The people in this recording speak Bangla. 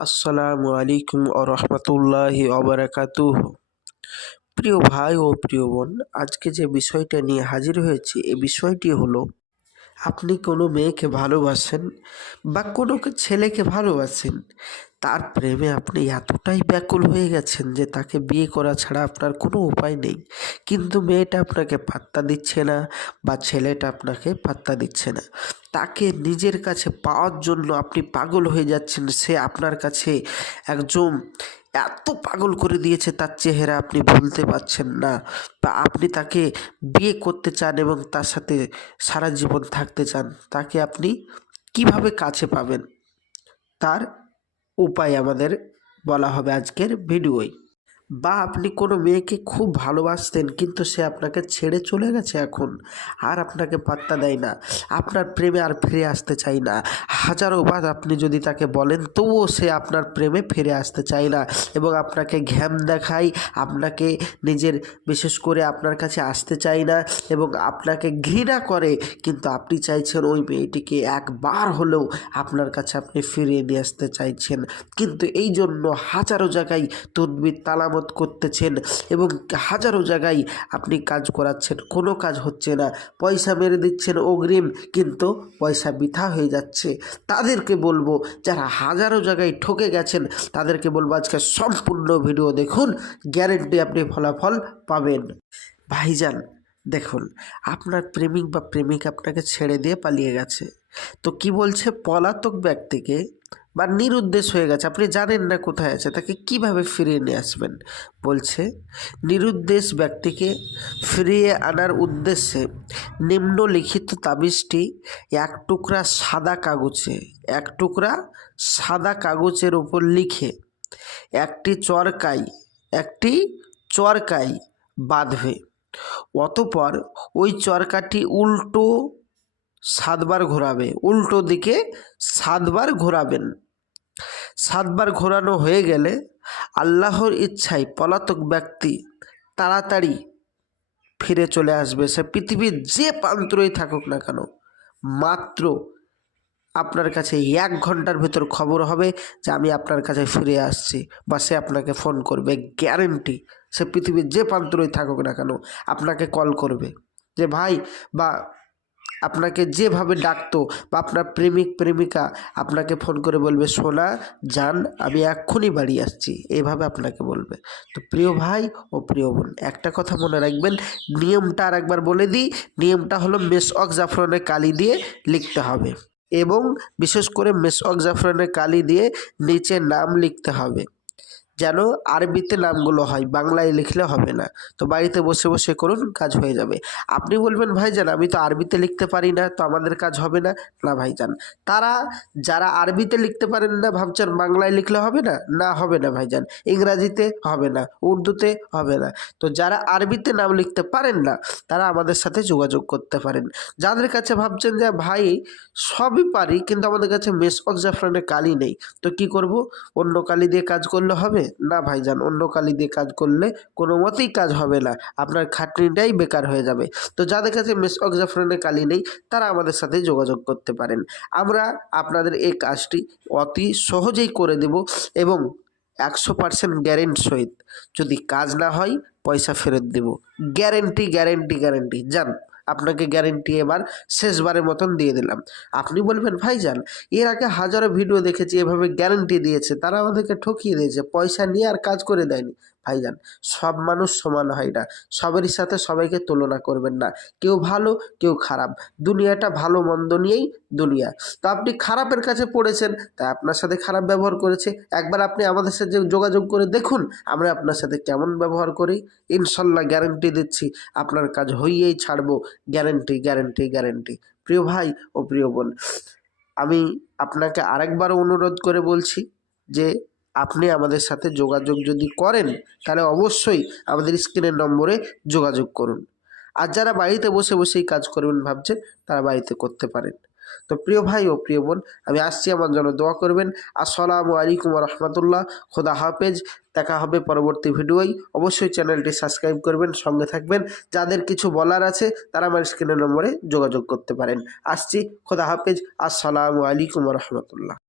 আসসালামু আলাইকুম রহমতুল্লাহি অবরাকাতুহ। প্রিয় ভাই ও প্রিয় বোন, আজকে যে বিষয়টা নিয়ে হাজির হয়েছি এই বিষয়টি হলো, আপনি কোনো মেয়েকে ভালোবাসেন বা কোনো ছেলেকে ভালোবাসেন, তার প্রেমে আপনি এতটাই ব্যাকুল হয়ে গেছেন যে তাকে বিয়ে করা ছাড়া আপনার কোনো উপায় নেই, কিন্তু মেয়েটা আপনাকে পাত্তা দিচ্ছে না বা ছেলেটা আপনাকে পাত্তা দিচ্ছে না। তাকে নিজের কাছে পাওয়ার জন্য আপনি পাগল হয়ে যাচ্ছেন। সে আপনার কাছে একজন এত পাগল করে দিয়েছে, তার চেহারা আপনি ভুলতে পারছেন না, বা আপনি তাকে বিয়ে করতে চান এবং তার সাথে সারা জীবন থাকতে চান। তাকে আপনি কিভাবে কাছে পাবেন, তার উপায় আমাদের বলা হবে আজকের ভিডিওয়। বা আপনি কোনো মেয়েকে খুব ভালোবাসতেন কিন্তু সে আপনাকে ছেড়ে চলে গেছে এখন, আর আপনাকে পাত্তা দেয় না, আপনার প্রেমে আর ফিরে আসতে চায় না। হাজারো বার আপনি যদি তাকে বলেন তবুও সে আপনার প্রেমে ফিরে আসতে চায় না এবং আপনাকে ঘ্যাম দেখায়, আপনাকে নিজের বিশেষ করে আপনার কাছে আসতে চায় না এবং আপনাকে ঘৃণা করে। কিন্তু আপনি চাইছেন ওই মেয়েটিকে একবার হলেও আপনার কাছে আপনি ফিরিয়ে নিয়ে আসতে চাইছেন, কিন্তু এই জন্য হাজারো জায়গায় তদবির তালামত করতেছেন এবং হাজারো জায়গায় আপনি কাজ করাচ্ছেন, কোনো কাজ হচ্ছে না। পয়সা মেরে দিচ্ছেন অগ্রিম, কিন্তু পয়সা বৃথা হয়ে যাচ্ছে। তাদেরকে বলবো, যারা হাজারো জায়গায় ঠকে গেছেন, তাদেরকে বলবো আজকে সম্পূর্ণ ভিডিও দেখুন, গ্যারেন্টি আপনি ফলাফল পাবেন। ভাইজান দেখুন, আপনার প্রেমিক বা প্রেমিকা আপনাকে ছেড়ে দিয়ে পালিয়ে গেছে, তো কি বলছে, পলাতক ব্যক্তিকে বা নিরুদ্দেশ হয়ে গেছে, আপনি জানেন না কোথায় আছে, তাকে কিভাবে ফিরিয়ে নিয়ে আসবেন। বলছে নিরুদ্দেশ ব্যক্তিকে ফিরিয়ে আনার উদ্দেশ্যে নিম্নলিখিত তাবিজটি এক টুকরা সাদা কাগজের উপর লিখে একটি চরকায় বাঁধবে। অতঃপর ওই চরকাটি উল্টো দিকে 7 বার ঘোরাবেন। 7 বার ঘোরানো হয়ে গেলে আল্লাহর ইচ্ছায় পলাতক ব্যক্তি তাড়াতাড়ি ফিরে চলে আসবে। সে পৃথিবীর যে প্রান্তরেই থাকুক না কেন, মাত্র আপনার কাছে 1 ঘন্টার ভেতর খবর হবে যে আমি আপনার কাছে ফিরে আসছি, বা সে আপনাকে ফোন করবে, গ্যারেন্টি। সে পৃথিবীর যে প্রান্তরেই থাকুক না কেন আপনাকে কল করবে যে ভাই, বা আপনাকে যেভাবে ডাকতো, বা আপনার প্রেমিক প্রেমিকা আপনাকে ফোন করে বলবে সোনা জান আমি এক্ষুনি বাড়ি আসছি, এইভাবে আপনাকে বলবে। তো প্রিয় ভাই ও প্রিয় বোন, একটা কথা মনে রাখবেন, নিয়মটা আর একবার বলে দিই। নিয়মটা হলো মেসওয়াক জাফরানের কালি দিয়ে লিখতে হবে এবং বিশেষ করে মেসওয়াক জাফরানের কালি দিয়ে নিচে নাম লিখতে হবে, যেন আরবিতে নামগুলো হয়, বাংলায় লিখলে হবে না। তো বাড়িতে বসে বসে করুন, কাজ হয়ে যাবে। আপনি বলবেন ভাইজান আমি তো আরবিতে লিখতে পারি না, তো আমাদের কাজ হবে না। না ভাইজান, যারা আরবিতে লিখতে পারেন না ভাবছেন বাংলায় লিখলে হবে না, না হবে না ভাইজান, ইংরাজিতে হবে না, উর্দুতে হবে না। তো যারা আরবিতে নাম লিখতে পারেন না তারা আমাদের সাথে যোগাযোগ করতে পারেন। যাদের কাছে ভাবছেন যে ভাই সবই পারি কিন্তু আমাদের কাছে মেসওয়াক জাফরানের কালি নেই, তো কি করব, অন্য কালি দিয়ে কাজ করলে হবে? না ভাইজান, অন্য কালি দিয়ে কাজ করলে কোনো মতেই কাজ হবে না, আপনার খাটনিটাই বেকার হয়ে যাবে। তো যাদের কাছে মেসওয়াক জাফরানের কালি নেই তারা আমাদের সাথে যোগাযোগ করতে পারেন। আমরা আপনাদের এই কাজটি অতি সহজেই করে দেব এবং 100% গ্যারেন্টি সহিত, যদি কাজ না হয় পয়সা ফেরত দেব, গ্যারেন্টি গ্যারেন্টি গ্যারেন্টি। যান, আপনাকে গ্যারেন্টি এবার শেষবারের মতন দিয়ে দিলাম। আপনি বলবেন ভাইজান এর আগে হাজারো ভিডিও দেখেছি এভাবে গ্যারেন্টি দিয়েছে, তারা আমাদেরকে ঠকিয়ে দিয়েছে, পয়সা নিয়ে আর কাজ করে দেয়নি। ভাইজান সব মানুষ সমান হয় না, সবারই সাথে সবাইকে তুলনা করবেন না, কেউ ভালো কেউ খারাপ, দুনিয়াটা ভালো মন্দ নিয়েই দুনিয়া। তো আপনি খারাপের কাছে পড়েছেন তাই আপনার সাথে খারাপ ব্যবহার করেছে, একবার আপনি আমাদের সাথে যোগাযোগ করে দেখুন আমরা আপনার সাথে কেমন ব্যবহার করি। ইনশাল্লাহ গ্যারেন্টি দিচ্ছি আপনার কাজ হইয়েই ছাড়বো, গ্যারেন্টি গ্যারেন্টি গ্যারেন্টি। প্রিয় ভাই ও প্রিয় বোন, আমি আপনাকে আরেকবার অনুরোধ করে বলছি যে আপনি আমাদের সাথে যোগাযোগ যদি করেন তাহলে অবশ্যই আমাদের স্ক্রিনের নম্বরে যোগাযোগ করুন। আর যারা বাড়িতে বসে বসেই কাজ করবেন ভাবছেন তারা বাড়িতে করতে পারেন। তো প্রিয় ভাই ও প্রিয় বোন, আমি আসছি, আমার জন্য দোয়া করবেন। আসসালামু আলাইকুম রহমতুল্লাহ, খোদা হাফেজ। দেখা হবে পরবর্তী ভিডিওয়। অবশ্যই চ্যানেলটি সাবস্ক্রাইব করবেন, সঙ্গে থাকবেন। যাদের কিছু বলার আছে তারা আমার স্ক্রিনের নম্বরে যোগাযোগ করতে পারেন। আসছি, খোদা হাফেজ। আসসালামু আলাইকুম রহমতুল্লাহ।